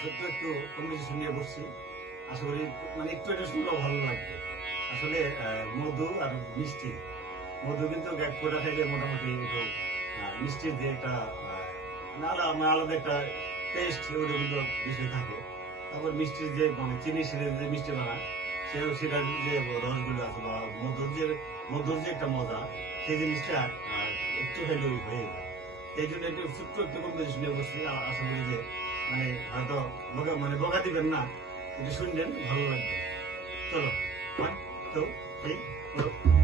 ছোট্ট একটু কম্পিটিশন নিয়ে বসছি। আশা করি মানে একটু এটা শুনলেও ভালো লাগবে। আসলে মধু আর মিষ্টি, মধু কিন্তু এক ফোঁটা খাইলে মোটামুটি একটু মিষ্টির যে একটা মানে আলাদা একটা টেস্ট ওটা কিন্তু বিষয় থাকে। তারপর মিষ্টির যে মানে চিনি শিরে যে মিষ্টি বানায় সেটার যে রসগুলো আছে বা মধুর যে একটা মজা, সেই জিনিসটা একটু খাইলেই হয়ে যায়। এই জন্য একটু ছোট্ট একটু কম্পিটিশন নিয়ে বসছি। আশা করি যে মানে হয়তো মানে বকা দিবেন না, একটু শুনবেন, ভালো লাগবে। চলো 1 2 3 4